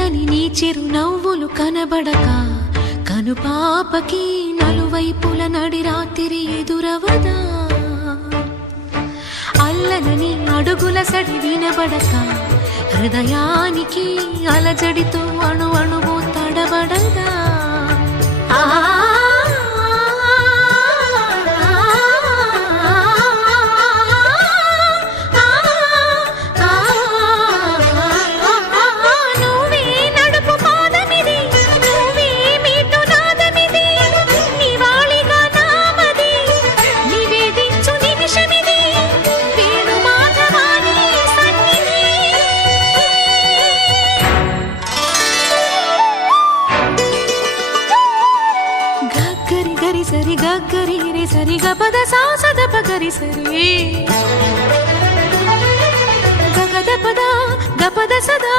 చల్లని నీ చిరు నవ్వులు కనబడక కనుపాపకి నలువైపుల నడి రాత్రి ఎదురవదా అల్లనని అడుగుల సడి వినబడక హృదయానికి అలజడితో అణు అణువు తడబడదా సరి గరి రే సరి గపద సాసద పగరి సరి గగద పద గపద సదా